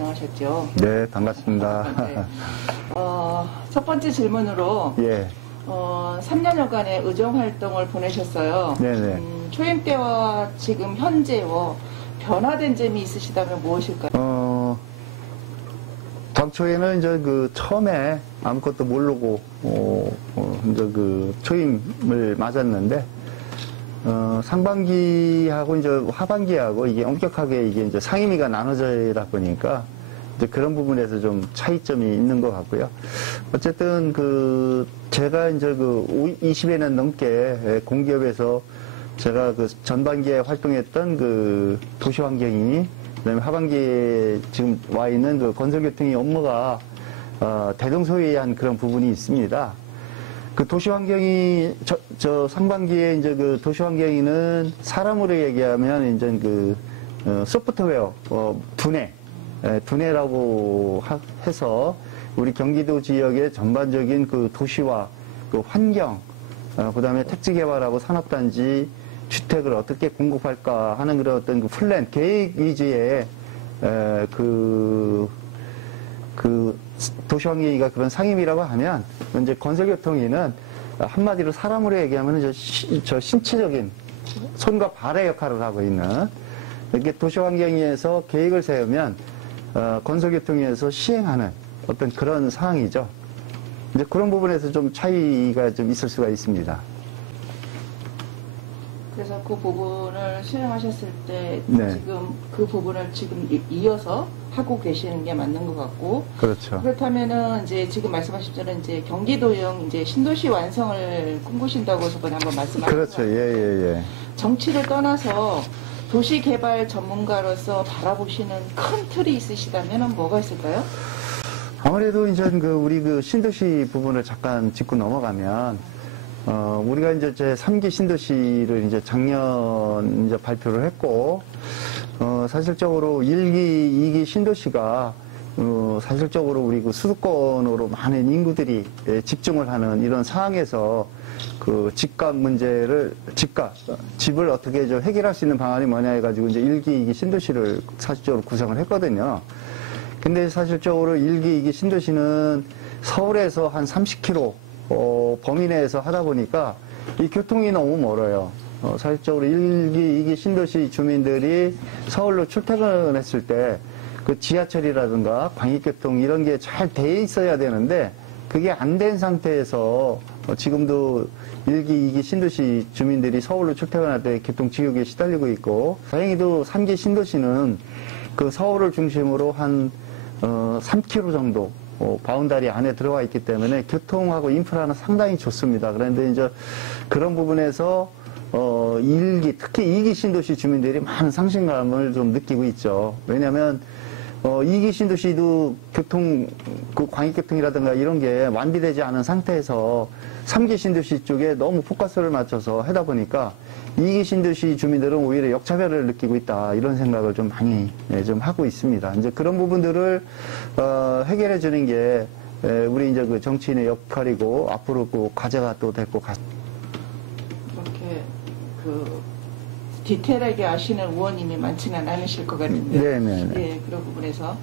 진행하셨죠. 네, 반갑습니다. 네. 첫 번째 질문으로 예. 3년여간의 의정 활동을 보내셨어요. 네네. 초임 때와 지금 현재와 변화된 점이 있으시다면 무엇일까요? 당초에는 이제 처음에 아무것도 모르고, 이제 초임을 맞았는데, 상반기하고 이제 하반기하고 이게 엄격하게 이게 이제 상임위가 나눠져다 보니까, 이제 그런 부분에서 좀 차이점이 있는 것 같고요. 어쨌든 제가 이제 20여년 넘게 공기업에서 제가 전반기에 활동했던 도시환경이, 그다음에 하반기에 지금 와 있는 건설교통의 업무가 대동소이한 그런 부분이 있습니다. 도시환경이 상반기에 이제 도시환경이는 사람으로 얘기하면 이제 소프트웨어 두뇌라고 해서 우리 경기도 지역의 전반적인 도시와 환경, 그다음에 택지개발하고 산업단지 주택을 어떻게 공급할까 하는 그런 어떤 플랜, 계획 위주의 도시환경위가 그런 상임위라고 하면, 이제 건설교통위는 한마디로 사람으로 얘기하면 저 신체적인 손과 발의 역할을 하고 있는, 이렇게 도시환경위에서 계획을 세우면 건설교통위에서 시행하는 어떤 그런 상황이죠. 이제 그런 부분에서 좀 차이가 좀 있을 수가 있습니다. 그래서 그 부분을 수행하셨을 때 네. 지금 그 부분을 지금 이어서 하고 계시는 게 맞는 것 같고. 그렇죠. 그렇다면은 이제 지금 말씀하신 이제 경기도형 이제 신도시 완성을 꿈꾸신다고 저번에 한번 말씀하셨죠. 그렇죠. 예. 정치를 떠나서 도시개발 전문가로서 바라보시는 큰 틀이 있으시다면 뭐가 있을까요? 아무래도 이제 우리 신도시 부분을 잠깐 짚고 넘어가면, 우리가 이제 제 3기 신도시를 이제 작년 이제 발표를 했고, 사실적으로 1기, 2기 신도시가, 사실적으로 우리 수도권으로 많은 인구들이 집중을 하는 이런 상황에서 집을 어떻게 해결할 수 있는 방안이 뭐냐 해가지고 이제 1기, 2기 신도시를 사실적으로 구성을 했거든요. 근데 사실적으로 1기, 2기 신도시는 서울에서 한 30km 범위 내에서 하다 보니까 이 교통이 너무 멀어요. 사실적으로 1기, 2기 신도시 주민들이 서울로 출퇴근했을 때 지하철이라든가 광역교통 이런 게 잘 돼 있어야 되는데 그게 안 된 상태에서 지금도 1기, 2기 신도시 주민들이 서울로 출퇴근할 때 교통지옥에 시달리고 있고, 다행히도 3기 신도시는 서울을 중심으로 한 3km 정도 바운다리 안에 들어와 있기 때문에 교통하고 인프라는 상당히 좋습니다. 그런데 이제 그런 부분에서 1기, 특히 2기 신도시 주민들이 많은 상실감을 좀 느끼고 있죠. 왜냐하면 2기 신도시도 광역교통이라든가 이런 게 완비되지 않은 상태에서 3기 신도시 쪽에 너무 포커스를 맞춰서 하다 보니까 2기 신도시 주민들은 오히려 역차별을 느끼고 있다, 이런 생각을 좀 많이 좀 하고 있습니다. 이제 그런 부분들을 해결해 주는 게 우리 이제 정치인의 역할이고, 앞으로 과제가 또 될 것 같습니다. 이렇게 디테일하게 아시는 의원님이 많지는 않으실 것 같은데. 네네네. 예, 그런 부분에서.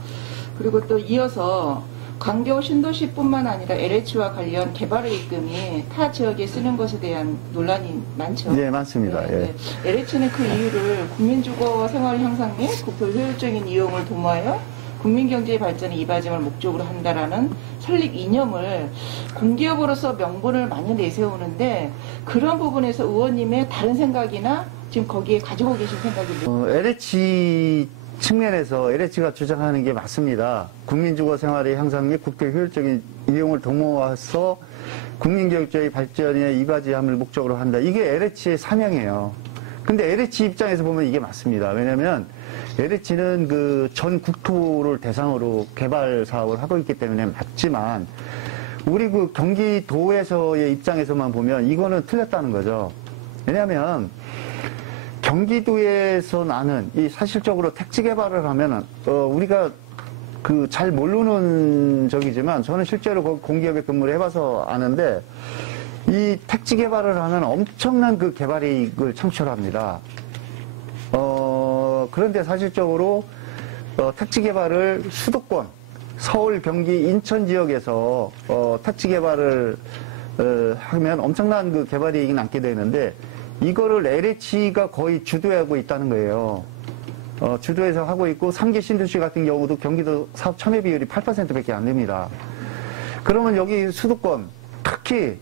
그리고 또 이어서 광교 신도시뿐만 아니라 LH와 관련 개발의 입금이 타 지역에 쓰는 것에 대한 논란이 많죠. 네, 많습니다. 예. LH는 그 이유를 국민주거 생활 향상 및 국토 효율적인 이용을 도모하여 국민경제의 발전에 이바짐을 목적으로 한다라는 설립 이념을 공기업으로서 명분을 많이 내세우는데, 그런 부분에서 의원님의 다른 생각이나 지금 거기에 가지고 계신 생각이 LH 측면에서 LH가 주장하는 게 맞습니다. 국민주거 생활의 향상 및 국토 효율적인 이용을 도모해서 국민경제의 발전에 이바지함을 목적으로 한다. 이게 LH의 사명이에요. 근데 LH 입장에서 보면 이게 맞습니다. 왜냐하면 LH는 전 국토를 대상으로 개발 사업을 하고 있기 때문에 맞지만, 우리 경기도에서의 입장에서만 보면 이거는 틀렸다는 거죠. 왜냐하면 경기도에서 나는 이 사실적으로 택지 개발을 하면은 우리가 잘 모르는 적이지만 저는 실제로 공기업에 근무를 해봐서 아는데, 이 택지 개발을 하면 엄청난 개발이익을 창출합니다. 그런데 사실적으로 택지 개발을 수도권, 서울, 경기, 인천 지역에서 택지 개발을 하면 엄청난 그 개발 이익이 남게 되는데 이거를 LH가 거의 주도하고 있다는 거예요. 주도해서 하고 있고 3기 신도시 같은 경우도 경기도 사업 참여 비율이 8%밖에 안 됩니다. 그러면 여기 수도권, 특히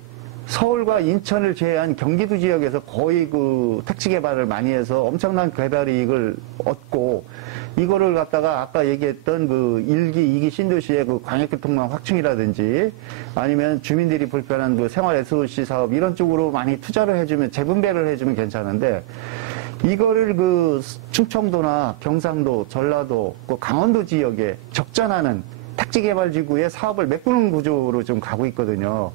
서울과 인천을 제외한 경기도 지역에서 거의 그 택지 개발을 많이 해서 엄청난 개발 이익을 얻고 이거를 갖다가 아까 얘기했던 그 1기, 2기 신도시의 그 광역교통망 확충이라든지 아니면 주민들이 불편한 그 생활 SOC 사업 이런 쪽으로 많이 투자를 해주면 재분배를 해주면 괜찮은데 이거를 그 충청도나 경상도, 전라도, 그 강원도 지역에 적잖아는 택지 개발 지구에 사업을 메꾸는 구조로 좀 가고 있거든요.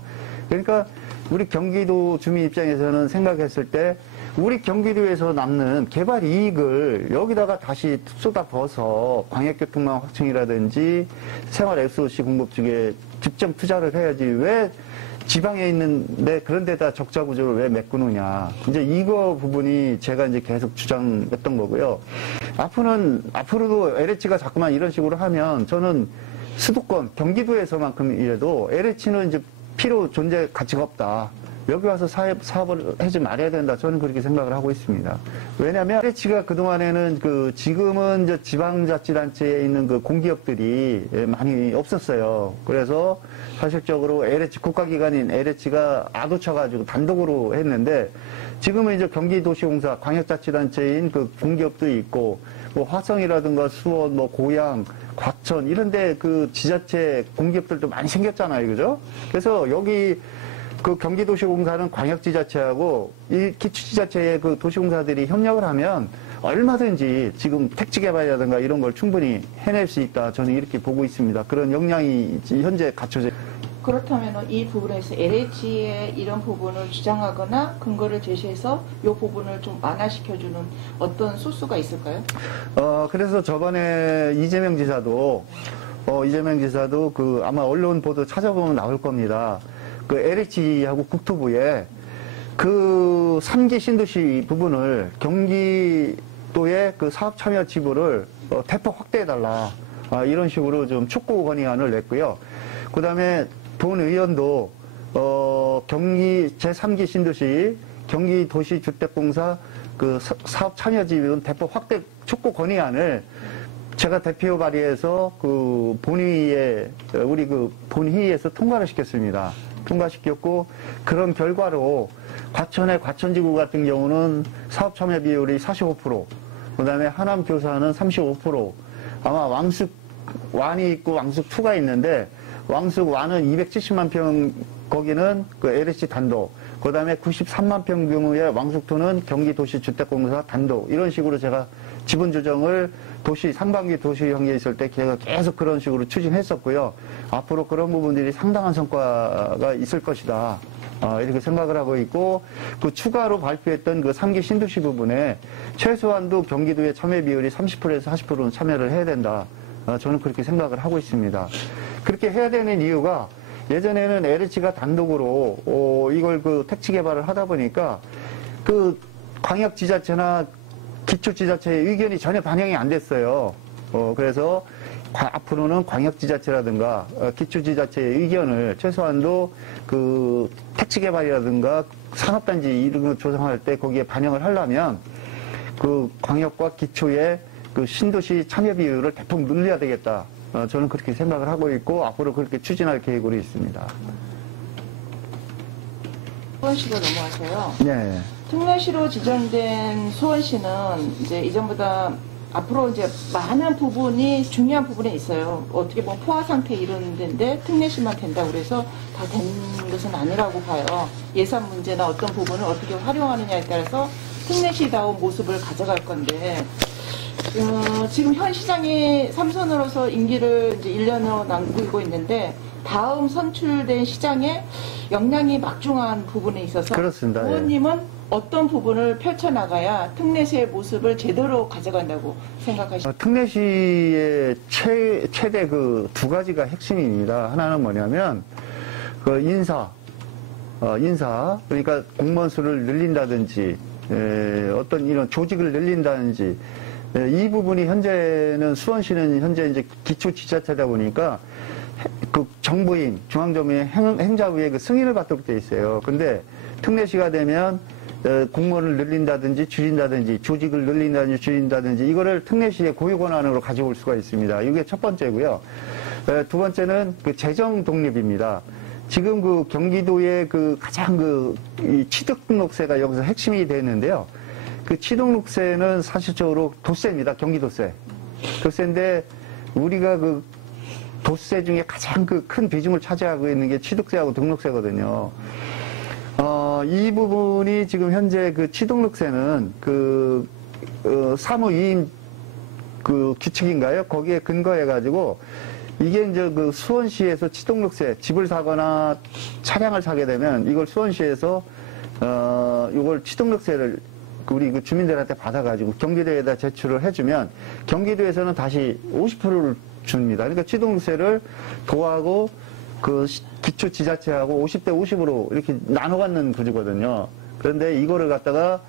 그러니까 우리 경기도 주민 입장에서는 생각했을 때 우리 경기도에서 남는 개발 이익을 여기다가 다시 쏟아부어서 광역교통망 확충이라든지 생활 SOC 공급 쪽에 집중 투자를 해야지 왜 지방에 있는데 그런 데다 적자 구조를 왜 메꾸느냐. 이제 이거 부분이 제가 이제 계속 주장했던 거고요. 앞으로도 LH가 자꾸만 이런 식으로 하면 저는 수도권, 경기도에서만큼이라도 LH는 이제 필요 존재 가치가 없다. 여기 와서 사업을 하지 말아야 된다. 저는 그렇게 생각을 하고 있습니다. 왜냐하면 LH가 그동안에는 지금은 이제 지방자치단체에 있는 그 공기업들이 많이 없었어요. 그래서 사실적으로 LH, 국가기관인 LH가 아도쳐가지고 단독으로 했는데 지금은 이제 경기도시공사, 광역자치단체인 그 공기업도 있고 뭐 화성이라든가 수원, 뭐 고양, 과천 이런데 그 지자체 공기업들도 많이 생겼잖아요. 그죠? 그래서 여기 그 경기도시공사는 광역지자체하고 이 기초지자체의 그 도시공사들이 협력을 하면 얼마든지 지금 택지 개발이라든가 이런 걸 충분히 해낼 수 있다. 저는 이렇게 보고 있습니다. 그런 역량이 현재 갖춰져. 그렇다면 이 부분에서 LH의 이런 부분을 주장하거나 근거를 제시해서 이 부분을 좀 완화시켜주는 어떤 소스가 있을까요? 그래서 저번에 이재명 지사도 그 아마 언론 보도 찾아보면 나올 겁니다. 그 LH하고 국토부에 그 3기 신도시 부분을 경기도의 그 사업 참여 지구를 대폭 확대해달라. 이런 식으로 좀 촉구 건의안을 냈고요. 그 다음에 본 의원도 경기 제3기 신도시 경기도시주택공사 그 사업 참여 지분 대폭 확대 촉구 건의안을 제가 대표 발의해서 그 본회의에 우리 그 본회의에서 통과를 시켰습니다. 통과시켰고 그런 결과로 과천의 과천지구 같은 경우는 사업 참여 비율이 45%, 그 다음에 하남 교사는 35%, 아마 왕숙 1이 있고 왕숙 2가 있는데 왕숙 1은 270만 평, 거기는 그 LH 단독, 그 다음에 93만 평 규모의 왕숙 2는 경기도시주택공사 단독, 이런 식으로 제가 지분 조정을 상반기 도시 형계에 있을 때 제가 계속 그런 식으로 추진했었고요. 앞으로 그런 부분들이 상당한 성과가 있을 것이다. 이렇게 생각을 하고 있고, 그 추가로 발표했던 그 3기 신도시 부분에 최소한도 경기도의 참여 비율이 30%에서 40%는 참여를 해야 된다. 저는 그렇게 생각을 하고 있습니다. 그렇게 해야 되는 이유가 예전에는 LH가 단독으로 이걸 그 택지 개발을 하다 보니까 그 광역지자체나 기초지자체의 의견이 전혀 반영이 안 됐어요. 그래서 앞으로는 광역지자체라든가 기초지자체의 의견을 최소한도 그 택지 개발이라든가 산업단지 이런 거 조성할 때 거기에 반영을 하려면 그 광역과 기초의 그 신도시 참여 비율을 대폭 늘려야 되겠다. 저는 그렇게 생각을 하고 있고 앞으로 그렇게 추진할 계획으로 있습니다. 수원시로 넘어가서요. 네. 특례시로 지정된 수원시는 이제 이전보다 앞으로 이제 많은 부분이 중요한 부분에 있어요. 어떻게 보면 포화 상태 이런 데인데 특례시만 된다고 그래서 다 된 것은 아니라고 봐요. 예산 문제나 어떤 부분을 어떻게 활용하느냐에 따라서 특례시다운 모습을 가져갈 건데 지금 현 시장이 3선으로서 임기를 이제 1년으로 남기고 있는데 다음 선출된 시장에 역량이 막중한 부분에 있어서 그렇습니다. 의원님은 어떤 부분을 펼쳐나가야 특례시의 모습을 제대로 가져간다고 생각하십니까? 특례시의 최대 그 두 가지가 핵심입니다. 하나는 뭐냐면 그 인사, 그러니까 공무원 수를 늘린다든지 어떤 이런 조직을 늘린다든지 이 부분이 현재는 수원시는 현재 이제 기초지자체다 보니까 그 정부인, 중앙정부의 행자부의 그 승인을 받도록 돼 있어요. 근데 특례시가 되면 공무원을 늘린다든지 줄인다든지 조직을 늘린다든지 줄인다든지 이거를 특례시의 고유 권한으로 가져올 수가 있습니다. 이게 첫 번째고요. 두 번째는 그 재정 독립입니다. 지금 그 경기도의 그 가장 이 취득등록세가 여기서 핵심이 되는데요. 그 취득등록세는 사실적으로 도세입니다. 경기도세. 도세인데 우리가 그 도세 중에 가장 그 큰 비중을 차지하고 있는 게 취득세하고 등록세거든요. 이 부분이 지금 현재 그 취등록세는 사무위임 그 규칙인가요? 거기에 근거해가지고 이게 이제 그 수원시에서 취등록세, 집을 사거나 차량을 사게 되면 이걸 수원시에서 이걸 취등록세를 우리 그 주민들한테 받아가지고 경기도에다 제출을 해주면 경기도에서는 다시 50%를 줍니다. 그러니까 취등록세를 도하고 그 기초지자체하고 50대 50으로 이렇게 나눠 갖는 구조거든요. 그런데 이거를 갖다가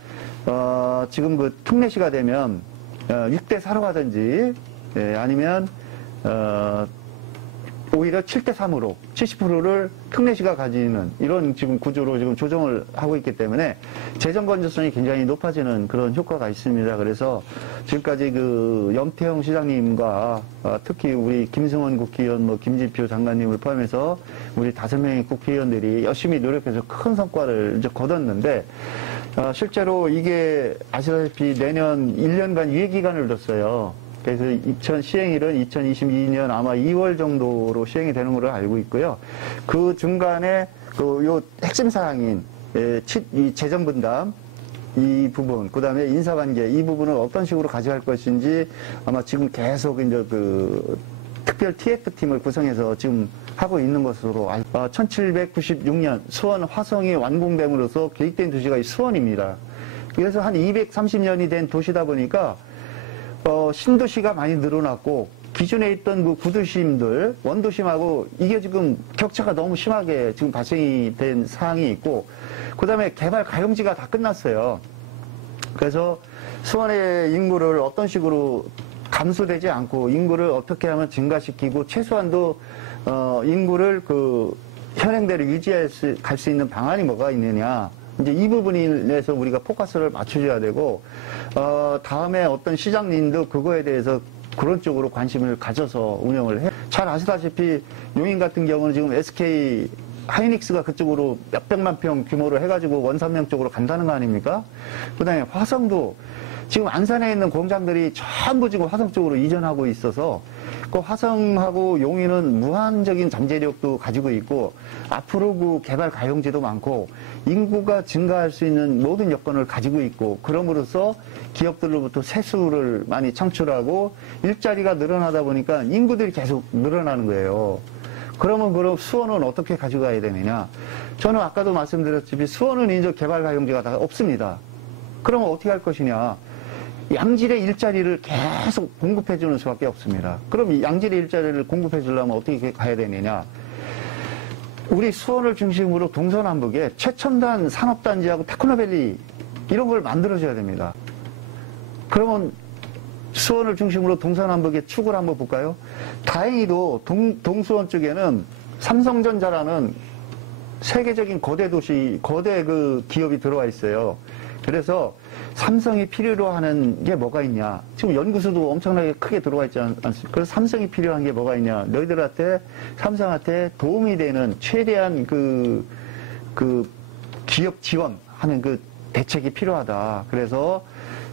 지금 그 특례시가 되면 6대 4로 가든지 아니면 오히려 7대 3으로 70%를 특례시가 가지는 이런 지금 구조로 지금 조정을 하고 있기 때문에 재정 건전성이 굉장히 높아지는 그런 효과가 있습니다. 그래서 지금까지 그 염태영 시장님과 특히 우리 김승원 국회의원, 뭐 김진표 장관님을 포함해서 우리 5명의 국회의원들이 열심히 노력해서 큰 성과를 이제 거뒀는데 실제로 이게 아시다시피 내년 1년간 유예기간을 뒀어요. 그래서 시행일은 2022년 아마 2월 정도로 시행이 되는 걸로 알고 있고요. 그 중간에 요 핵심 사항인 이 재정 분담 이 부분, 그 다음에 인사관계 이 부분을 어떤 식으로 가져갈 것인지 아마 지금 계속 이제 그 특별 TF팀을 구성해서 지금 하고 있는 것으로 1796년 수원 화성이 완공됨으로써 계획된 도시가 이 수원입니다. 그래서 한 230년이 된 도시다 보니까 신도시가 많이 늘어났고 기존에 있던 그 구도심들 원도심하고 이게 지금 격차가 너무 심하게 지금 발생이 된 사항이 있고 그 다음에 개발 가용지가 다 끝났어요. 그래서 수원의 인구를 어떤 식으로 감소되지 않고 인구를 어떻게 하면 증가시키고 최소한도 인구를 그 현행대로 유지할 갈 수 있는 방안이 뭐가 있느냐. 이제 이 부분에 대해서 우리가 포커스를 맞춰줘야 되고, 다음에 어떤 시장님도 그거에 대해서 그런 쪽으로 관심을 가져서 운영을 해. 잘 아시다시피 용인 같은 경우는 지금 SK 하이닉스가 그쪽으로 몇백만 평 규모로 해가지고 원산명 쪽으로 간다는 거 아닙니까? 그 다음에 화성도 지금 안산에 있는 공장들이 전부 지금 화성 쪽으로 이전하고 있어서 그 화성하고 용인은 무한적인 잠재력도 가지고 있고 앞으로 그 개발 가용지도 많고 인구가 증가할 수 있는 모든 여건을 가지고 있고 그럼으로써 기업들로부터 세수를 많이 창출하고 일자리가 늘어나다 보니까 인구들이 계속 늘어나는 거예요. 그러면 그럼 수원은 어떻게 가져가야 되느냐? 저는 아까도 말씀드렸지만 수원은 이제 개발 가용지가 다 없습니다. 그러면 어떻게 할 것이냐? 양질의 일자리를 계속 공급해 주는 수밖에 없습니다. 그럼 이 양질의 일자리를 공급해 주려면 어떻게 가야 되느냐? 우리 수원을 중심으로 동서남북에 최첨단 산업단지하고 테크노밸리 이런 걸 만들어줘야 됩니다. 그러면 수원을 중심으로 동서남북의 축을 한번 볼까요? 다행히도 동수원 쪽에는 삼성전자라는 세계적인 거대 도시, 거대 그 기업이 들어와 있어요. 그래서 삼성이 필요로 하는 게 뭐가 있냐. 지금 연구소도 엄청나게 크게 들어와 있지 않습니까? 그래서 삼성이 필요한 게 뭐가 있냐. 너희들한테, 삼성한테 도움이 되는 최대한 그 기업 지원하는 그 대책이 필요하다. 그래서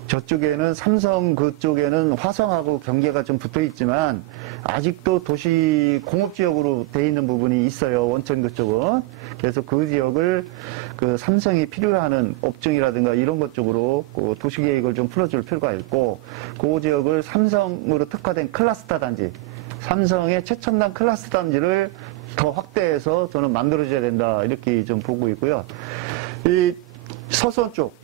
저쪽에는 삼성 그쪽에는 화성하고 경계가 좀 붙어 있지만 아직도 도시 공업지역으로 돼 있는 부분이 있어요. 원천 그쪽은. 그래서 그 지역을 그 삼성이 필요하는 업종이라든가 이런 것 쪽으로 그 도시계획을 좀 풀어줄 필요가 있고 그 지역을 삼성으로 특화된 클러스터 단지, 삼성의 최첨단 클러스터 단지를 더 확대해서 저는 만들어줘야 된다. 이렇게 좀 보고 있고요. 이 서수원 쪽.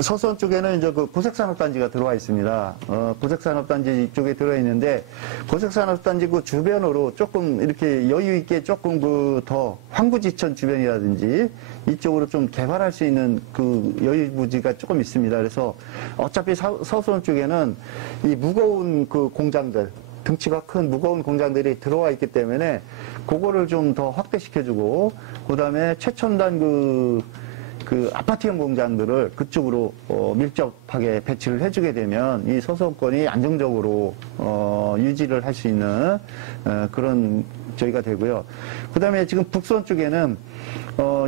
서수원 쪽에는 이제 그 고색산업단지가 들어와 있습니다. 고색산업단지 쪽에 들어있는데, 고색산업단지 그 주변으로 조금 이렇게 여유있게 조금 그 더 황구지천 주변이라든지 이쪽으로 좀 개발할 수 있는 그 여유부지가 조금 있습니다. 그래서 어차피 서수원 쪽에는 이 무거운 그 공장들, 등치가 큰 무거운 공장들이 들어와 있기 때문에 그거를 좀 더 확대시켜주고, 그 다음에 최첨단 그 아파트형 공장들을 그쪽으로 밀접하게 배치를 해주게 되면 이 서수원권이 안정적으로 유지를 할 수 있는 그런 저희가 되고요. 그 다음에 지금 북선 쪽에는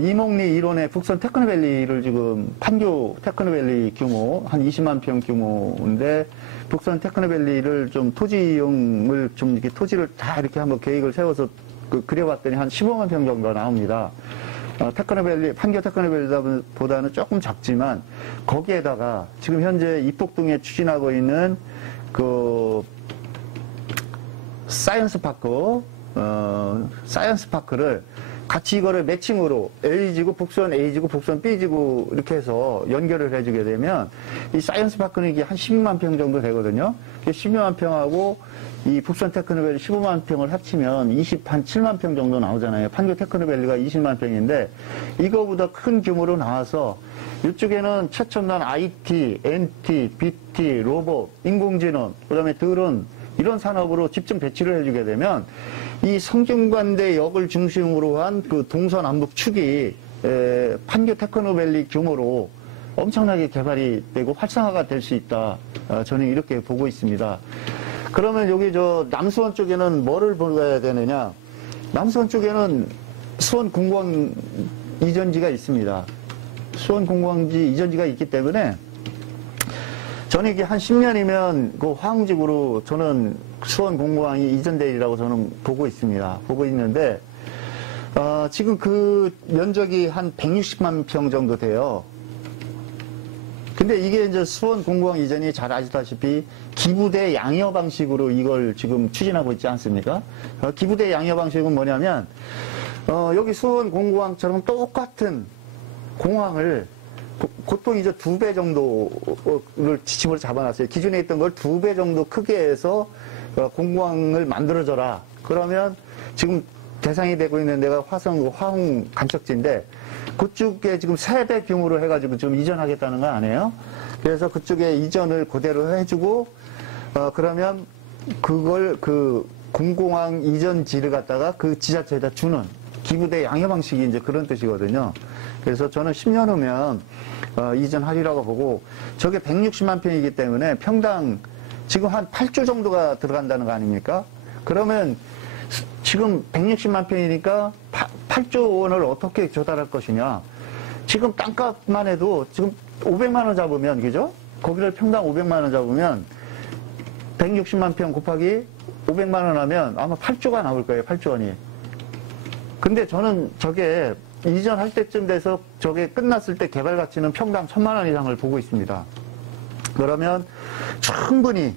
이몽리 일원의 북선 테크노밸리를 지금 판교 테크노밸리 규모 한 20만 평 규모인데, 북선 테크노밸리를 좀 토지 이용을 좀 이렇게 토지를 다 이렇게 한번 계획을 세워서 그려봤더니 한 15만 평 정도 나옵니다. 테크노밸리, 판교 테크노밸리보다는 조금 작지만, 거기에다가 지금 현재 이폭동에 추진하고 있는 그 사이언스파크를 같이 이거를 매칭으로 A지구, 북선 A지구, 북선 B지구 이렇게 해서 연결을 해주게 되면 이 사이언스파크는 이게 한 12만 평 정도 되거든요. 12만 평하고 이 북선 테크노밸리 15만 평을 합치면 한 7만 평 정도 나오잖아요. 판교 테크노밸리가 20만 평인데 이거보다 큰 규모로 나와서 이쪽에는 최첨단 IT, NT, BT, 로봇, 인공지능, 그다음에 드론 이런 산업으로 집중 배치를 해주게 되면 이 성균관대역을 중심으로 한 그 동서남북 축이 판교 테크노밸리 규모로 엄청나게 개발이 되고 활성화가 될 수 있다. 저는 이렇게 보고 있습니다. 그러면 여기 저 남수원 쪽에는 뭐를 보여야 되느냐? 남수원 쪽에는 수원 공무원 이전지가 있습니다. 수원 공무원지 이전지가 있기 때문에 저는 이게 한 10년이면 그 화흥지구로 저는 수원 공무원이 이전되리라고 저는 보고 있습니다. 보고 있는데, 지금 그 면적이 한 160만 평 정도 돼요. 근데 이게 이제 수원 공무원 이전이 잘 아시다시피 기부대 양여 방식으로 이걸 지금 추진하고 있지 않습니까? 기부대 양여 방식은 뭐냐면, 여기 수원 공무원처럼 똑같은 공항을 보통 이제 2배 정도를 지침으로 잡아놨어요. 기존에 있던 걸 2배 정도 크게 해서 공무항을 만들어줘라. 그러면 지금 대상이 되고 있는 데가 화흥 간척지인데 그쪽에 지금 3배 규모로 해가지고 좀 이전하겠다는 거 아니에요? 그래서 그쪽에 이전을 그대로 해주고 그러면 그걸 그 공공항 이전지를 갖다가 그 지자체에다 주는 기부대 양해 방식이 이제 그런 뜻이거든요. 그래서 저는 10년 후면 이전하리라고 보고, 저게 160만 평이기 때문에 평당 지금 한 8조 정도가 들어간다는 거 아닙니까? 그러면 지금 160만 평이니까 8조 원을 어떻게 조달할 것이냐? 지금 땅값만 해도 지금 500만 원 잡으면, 그죠? 거기를 평당 500만 원 잡으면 160만 평 곱하기 500만 원 하면 아마 8조가 나올 거예요. 8조 원이. 근데 저는 저게 이전할 때쯤 돼서 저게 끝났을 때 개발 가치는 평당 1000만 원 이상을 보고 있습니다. 그러면 충분히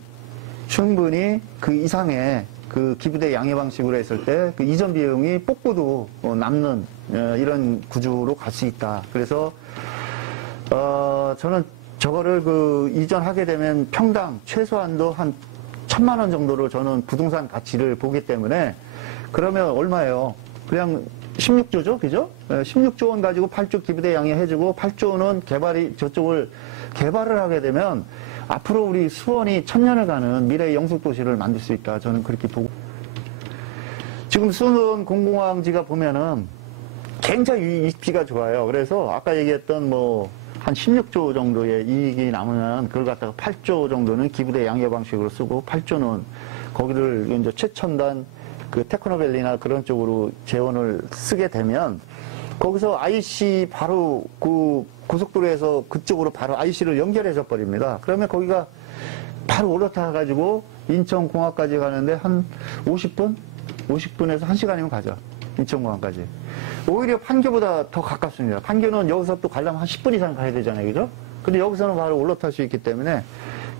그 이상의 그 기부대 양해 방식으로 했을 때 그 이전 비용이 뽑고도 남는 이런 구조로 갈 수 있다. 그래서 저는 저거를 그 이전하게 되면 평당 최소한도 한 1000만 원 정도로 저는 부동산 가치를 보기 때문에, 그러면 얼마예요? 그냥 16조죠, 그죠? 16조 원 가지고 8조 기부대 양해 해주고 8조 원은 저쪽을 개발을 하게 되면 앞으로 우리 수원이 1000년을 가는 미래의 영숙도시를 만들 수 있다. 저는 그렇게 보고. 지금 수원 공공항지가 보면은 굉장히 입지가 좋아요. 그래서 아까 얘기했던 한 16조 정도의 이익이 남으면 그걸 갖다가 8조 정도는 기부대 양해 방식으로 쓰고 8조는 거기를 이제 최첨단 그 테크노밸리나 그런 쪽으로 재원을 쓰게 되면 거기서 IC 바로 그 고속도로에서 그쪽으로 바로 IC를 연결해서 버립니다. 그러면 거기가 바로 올라타 가지고 인천공항까지 가는데 한 50분에서 1시간이면 가죠. 인천공항까지. 오히려 판교보다 더 가깝습니다. 판교는 여기서 또 가려면 한 10분 이상 가야 되잖아요. 그죠? 근데 여기서는 바로 올라탈 수 있기 때문에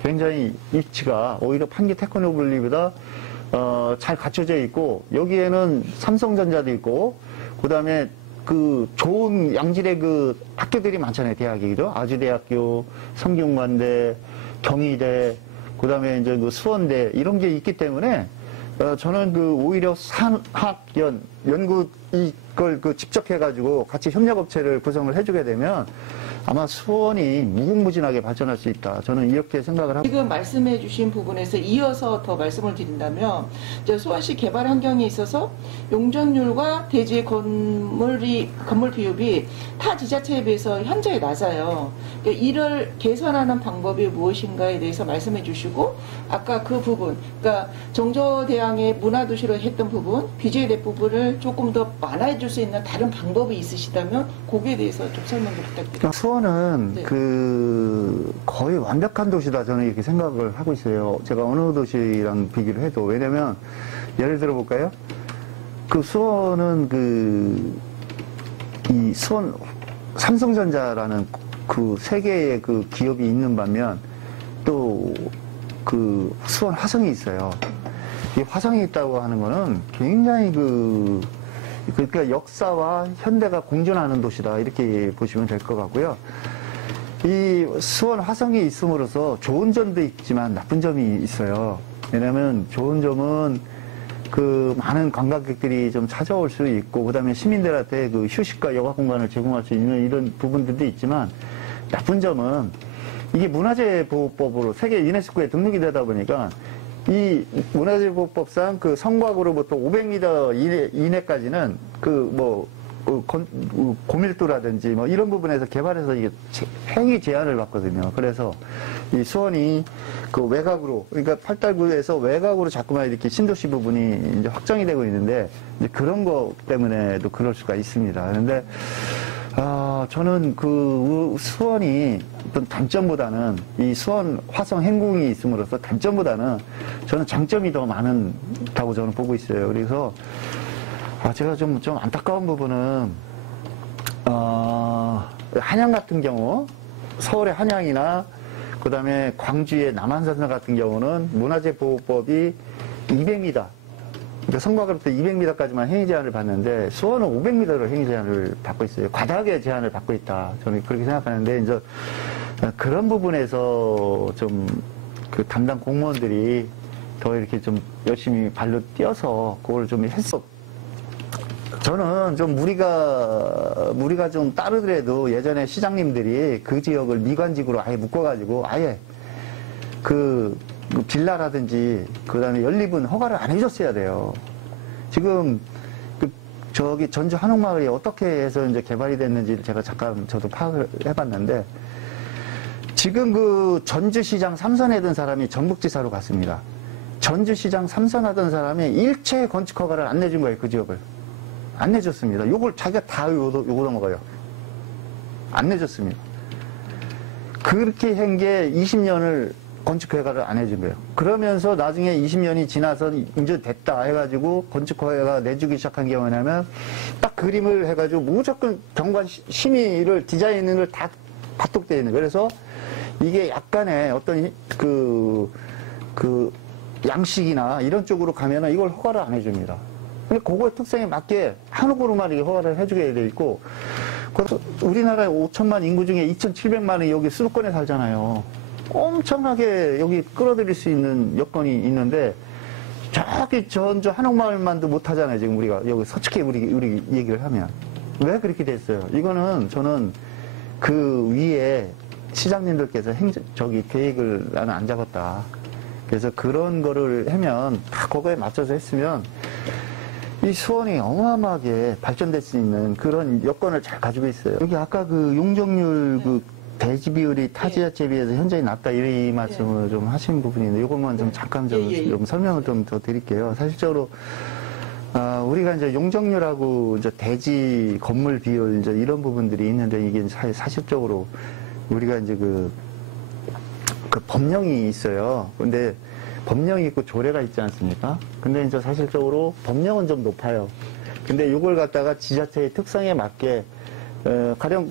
굉장히 입지가 오히려 판교 테크노밸리보다 잘 갖춰져 있고, 여기에는 삼성전자도 있고, 그 다음에 그 좋은 양질의 그 학교들이 많잖아요. 대학이, 그죠? 아주대학교, 성균관대, 경희대, 그 다음에 이제 그 수원대, 이런 게 있기 때문에, 저는 그 오히려 산학연, 연구 이걸 그 직접 해가지고 같이 협력업체를 구성을 해주게 되면 아마 수원이 무궁무진하게 발전할 수 있다. 저는 이렇게 생각을 하고. 지금 말씀해 주신 부분에서 이어서 더 말씀을 드린다면, 이제 수원시 개발 환경에 있어서 용적률과 대지의 건물 비율이 타 지자체에 비해서 현저히 낮아요. 그러니까 이를 개선하는 방법이 무엇인가에 대해서 말씀해 주시고, 아까 그 부분, 그러니까 정조대왕의 문화도시로 했던 부분, BJ 대부분을 조금 더 완화해 줄 수 있는 다른 방법이 있으시다면, 거기에 대해서 좀 설명 좀 부탁드립니다. 수원은 네. 그 거의 완벽한 도시다, 저는 이렇게 생각을 하고 있어요. 제가 어느 도시랑 비교를 해도. 왜냐면 예를 들어 볼까요? 그 수원은 이 수원 삼성전자라는 그 세계의 그 기업이 있는 반면 또 그 수원 화성이 있어요. 이 화성이 있다고 하는 거는 굉장히 그러니까 역사와 현대가 공존하는 도시다, 이렇게 보시면 될 것 같고요. 이 수원 화성이 있음으로써 좋은 점도 있지만 나쁜 점이 있어요. 왜냐하면 좋은 점은 그 많은 관광객들이 좀 찾아올 수 있고, 그다음에 시민들한테 그 휴식과 여가 공간을 제공할 수 있는 이런 부분들도 있지만, 나쁜 점은 이게 문화재보호법으로 세계 유네스코에 등록이 되다 보니까 이 문화재보호법상 그 성곽으로부터 500m 이내까지는 고밀도라든지 뭐 이런 부분에서 개발해서 이게 행위 제한을 받거든요. 그래서 이 수원이 그 외곽으로, 그러니까 팔달구에서 외곽으로 자꾸만 이렇게 신도시 부분이 이제 확장이 되고 있는데, 이제 그런 거 때문에도 그럴 수가 있습니다. 그런데 저는 그 수원이 어떤 단점보다는, 이 수원 화성 행궁이 있음으로써 단점보다는 저는 장점이 더 많다고 저는 보고 있어요. 그래서 제가 좀 안타까운 부분은 한양 같은 경우, 서울의 한양이나 그 다음에 광주의 남한산성 같은 경우는 문화재보호법이 200m, 그러니까 성곽으로부터 200m까지만 행위 제한을 받는데, 수원은 500m로 행위 제한을 받고 있어요. 과다하게 제한을 받고 있다, 저는 그렇게 생각하는데, 이제 그런 부분에서 좀 그 담당 공무원들이 더 이렇게 좀 열심히 발로 뛰어서 그걸 좀 했어. 저는 좀 무리가 좀 따르더라도 예전에 시장님들이 그 지역을 미관직으로 아예 묶어가지고 아예 그 빌라라든지 그 다음에 연립은 허가를 안 해줬어야 돼요. 지금 저기 전주 한옥마을이 어떻게 해서 이제 개발이 됐는지를 제가 잠깐 저도 파악을 해봤는데, 지금 그 전주시장 3선 하던 사람이 전북지사로 갔습니다. 전주시장 3선 하던 사람이 일체 건축 허가를 안 내준 거예요, 그 지역을. 안 내줬습니다. 요걸 자기가 다 요거 먹어요. 안 내줬습니다. 그렇게 한 게 20년을 건축 허가를 안 해준 거예요. 그러면서 나중에 20년이 지나서 이제 됐다 해가지고 건축 허가가 내주기 시작한 게 뭐냐면, 딱 그림을 해가지고 무조건 경관 심의를, 디자인을 다 바독되어 있는 거예요. 그래서 이게 약간의 어떤 그 양식이나 이런 쪽으로 가면은 이걸 허가를 안 해줍니다. 근데 그거의 특성에 맞게 한옥으로만 이렇게 허가를 해주게 돼 있고, 그래서 우리나라의 5천만 인구 중에 2,700만이 여기 수도권에 살잖아요. 엄청나게 여기 끌어들일 수 있는 여건이 있는데, 저기 전주 한옥마을만도 못하잖아요, 지금 우리가. 여기 서측에 우리 얘기를 하면. 왜 그렇게 됐어요? 이거는 저는 그 위에 시장님들께서 계획을 나는 안 잡았다. 그래서 그런 거를 하면, 다 그거에 맞춰서 했으면, 이 수원이 어마어마하게 발전될 수 있는 그런 여건을 잘 가지고 있어요. 여기 아까 그 용적률 그 대지 비율이 타 지자체에 비해서 현저히 낮다, 이 말씀을 좀 하신 부분인데, 이것만 좀 잠깐 좀 설명을 좀 더 드릴게요. 사실적으로 우리가 이제 용적률하고 이제 대지 건물 비율 이제 이런 부분들이 있는데, 이게 사실적으로 우리가 이제 그 법령이 있어요. 근데 법령이 있고 조례가 있지 않습니까? 근데 이제 사실적으로 법령은 좀 높아요. 근데 이걸 갖다가 지자체의 특성에 맞게, 가령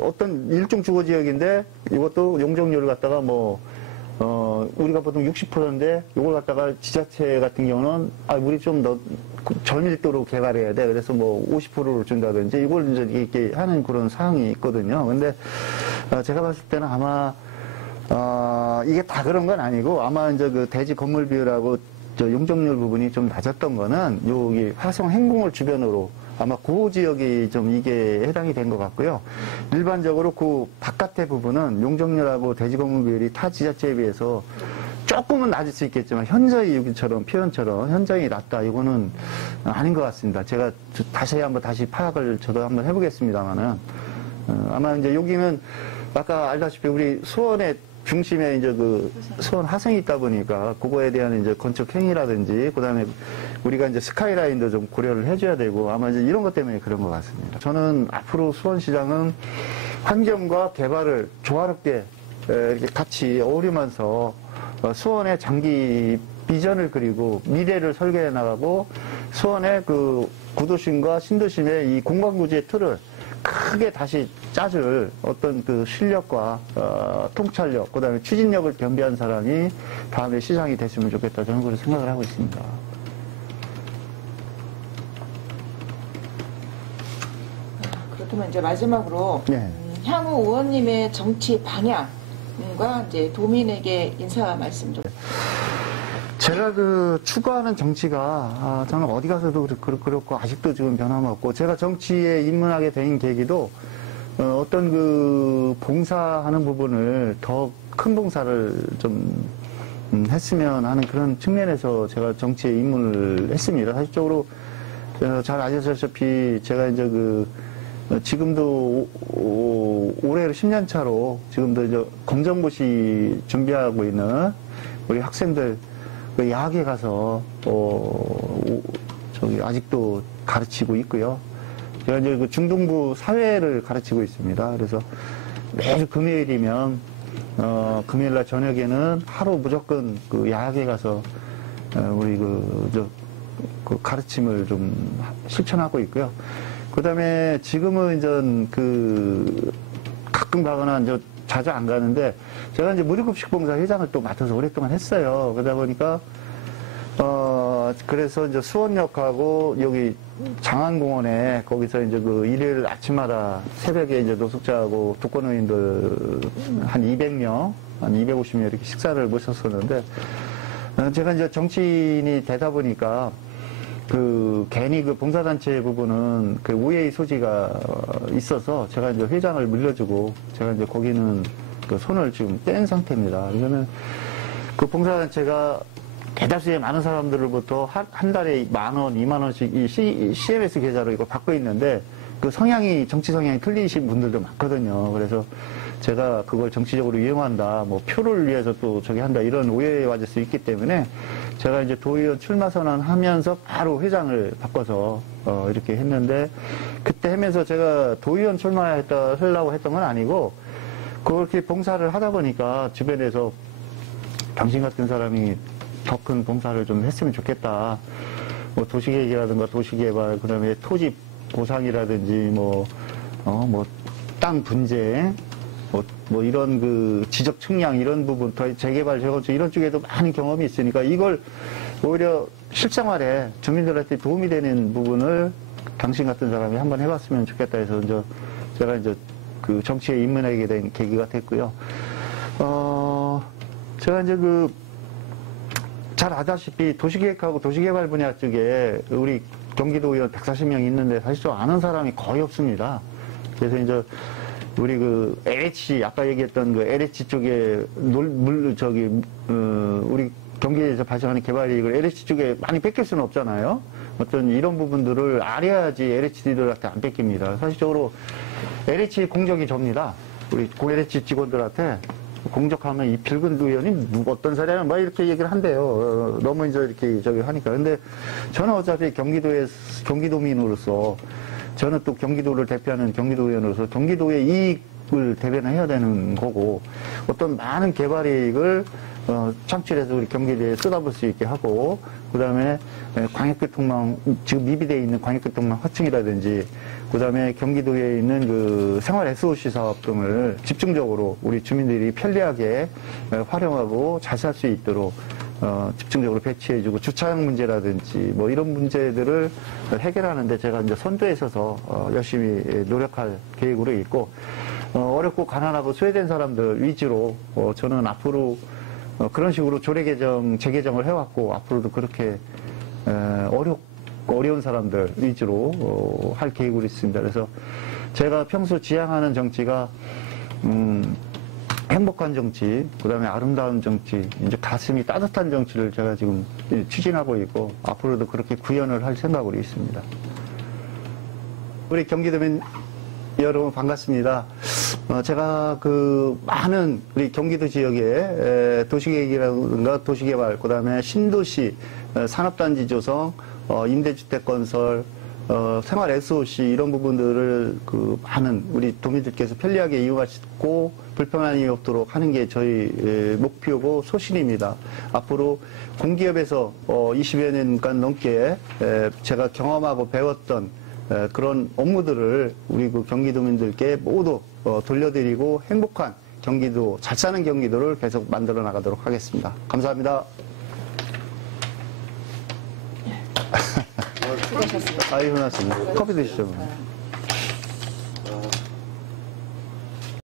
어떤 일종 주거 지역인데, 이것도 용적률을 갖다가 우리가 보통 60%인데, 이걸 갖다가 지자체 같은 경우는, 우리 좀 저밀도로 개발해야 돼. 그래서 뭐 50%를 준다든지 이걸 이제 이렇게 하는 그런 사항이 있거든요. 근데 제가 봤을 때는 아마 이게 다 그런 건 아니고 아마 이제 그 대지 건물 비율하고 저 용적률 부분이 좀 낮았던 거는 여기 화성 행궁을 주변으로 아마 그 지역이 좀 이게 해당이 된 것 같고요. 일반적으로 그 바깥의 부분은 용적률하고 대지 건물 비율이 타 지자체에 비해서 조금은 낮을 수 있겠지만 현저히 여기처럼 표현처럼 현저히 낮다 이거는 아닌 것 같습니다. 제가 다시 파악을 저도 한번 해보겠습니다만은 아마 이제 여기는 아까 알다시피 우리 수원의 중심에 이제 그 수원 화성이 있다 보니까 그거에 대한 이제 건축 행위라든지 그다음에 우리가 이제 스카이라인도 좀 고려를 해줘야 되고 아마 이제 이런 것 때문에 그런 것 같습니다. 저는 앞으로 수원시장은 환경과 개발을 조화롭게 이렇게 같이 어우르면서 수원의 장기 비전을 그리고 미래를 설계해 나가고 수원의 그 구도심과 신도심의 이 공간구조의 틀을 크게 다시 짜줄 어떤 그 실력과 통찰력, 그다음에 추진력을 겸비한 사람이 다음에 시장이 됐으면 좋겠다 저는 그런 생각을 하고 있습니다. 그렇다면 이제 마지막으로 네. 향후 의원님의 정치 방향과 이제 도민에게 인사 말씀 좀. 제가 그 추구하는 정치가 저는 어디 가서도 그렇고 아직도 지금 변함없고 제가 정치에 입문하게 된 계기도 어떤 그 봉사하는 부분을 더 큰 봉사를 좀 했으면 하는 그런 측면에서 제가 정치에 입문을 했습니다. 사실적으로 잘 아시다시피 제가 이제 그 지금도 올해로 10년 차로 지금도 이제 검정고시 준비하고 있는 우리 학생들 그 야학에 가서 저기 아직도 가르치고 있고요. 제가 이제 그 중등부 사회를 가르치고 있습니다. 그래서 매주 금요일이면 금요일날 저녁에는 하루 무조건 그 야학에 가서 우리 그 가르침을 좀 실천하고 있고요. 그다음에 지금은 이제 그 가끔 가거나 이제 자주 안 가는데 제가 이제 무료급식봉사 회장을 또 맡아서 오랫동안 했어요. 그러다 보니까 그래서 이제 수원역하고 여기 장안공원에 거기서 이제 그 일요일 아침마다 새벽에 이제 노숙자하고 독거노인들 한 200명, 한 250명 이렇게 식사를 모셨었는데 제가 이제 정치인이 되다 보니까 그 괜히 그 봉사단체 부분은 그 오해의 소지가 있어서 제가 이제 회장을 물려주고 제가 이제 거기는 그 손을 지금 뗀 상태입니다. 이거는 그 봉사단체가 대다수의 많은 사람들로부터 한 달에 10,000원, 20,000원씩 이 CMS 계좌로 이거 받고 있는데 그 성향이, 정치 성향이 틀리신 분들도 많거든요. 그래서 제가 그걸 정치적으로 이용한다, 뭐 표를 위해서 또 저기 한다, 이런 오해에 맞을 수 있기 때문에 제가 이제 도의원 출마 선언하면서 바로 회장을 바꿔서 이렇게 했는데 그때 하면서 제가 도의원 출마하려고 했던 건 아니고 그렇게 봉사를 하다 보니까 주변에서 당신 같은 사람이 더 큰 봉사를 좀 했으면 좋겠다. 뭐 도시계획이라든가 도시개발, 그 다음에 토지 보상이라든지 땅 분쟁, 뭐 이런 그 지적 측량 이런 부분, 더 재개발, 재건축 이런 쪽에도 많은 경험이 있으니까 이걸 오히려 실생활에 주민들한테 도움이 되는 부분을 당신 같은 사람이 한번 해봤으면 좋겠다 해서 제가 이제 그 정치에 입문하게 된 계기가 됐고요. 제가 이제 잘 아다시피 도시계획하고 도시개발 분야 쪽에 우리 경기도 의원 140명 있는데 사실 좀 아는 사람이 거의 없습니다. 그래서 이제 우리 그 LH 아까 얘기했던 그 LH 쪽에 우리 경기에서 발생하는 개발 이익을 LH 쪽에 많이 뺏길 수는 없잖아요. 어떤 이런 부분들을 알아야지 LH들한테 안 뺏깁니다. 사실적으로 LH 공적이 접니다. 우리 LH 직원들한테 공적하면 이 빌근 의원이 어떤 사람이야 막 이렇게 얘기를 한대요. 너무 이제 이렇게 저기 하니까. 근데 저는 어차피 경기도민으로서 저는 또 경기도를 대표하는 경기도 의원으로서 경기도의 이익을 대변해야 되는 거고 어떤 많은 개발 이익을 창출해서 우리 경기도에 쏟아볼 수 있게 하고 그다음에 광역교통망 지금 미비되어 있는 광역교통망 확충이라든지 그다음에 경기도에 있는 그 생활 SOC 사업 등을 집중적으로 우리 주민들이 편리하게 활용하고 잘 살 수 있도록 집중적으로 배치해주고 주차장 문제라든지 뭐 이런 문제들을 해결하는데 제가 이제 선두에 서서 열심히 노력할 계획으로 있고 어렵고 가난하고 소외된 사람들 위주로 저는 앞으로 그런 식으로 재개정을 해왔고 앞으로도 그렇게 어려운 사람들 위주로 할 계획으로 있습니다. 그래서 제가 평소 지향하는 정치가 행복한 정치, 그 다음에 아름다운 정치, 이제 가슴이 따뜻한 정치를 제가 지금 추진하고 있고, 앞으로도 그렇게 구현을 할 생각으로 있습니다. 우리 경기도민 여러분 반갑습니다. 제가 많은 우리 경기도 지역의 도시계획이라든가 도시개발, 그 다음에 신도시, 산업단지 조성, 임대주택 건설, 생활 SOC 이런 부분들을 많은 우리 도민들께서 편리하게 이용하시고 불편함이 없도록 하는 게 저희 목표고 소신입니다. 앞으로 공기업에서 20여 년간 넘게 제가 경험하고 배웠던 그런 업무들을 우리 경기도민들께 모두 돌려드리고 행복한 경기도, 잘 사는 경기도를 계속 만들어 나가도록 하겠습니다. 감사합니다. 수고하셨습니다. 아이, 고맙습니다. 커피 드시죠.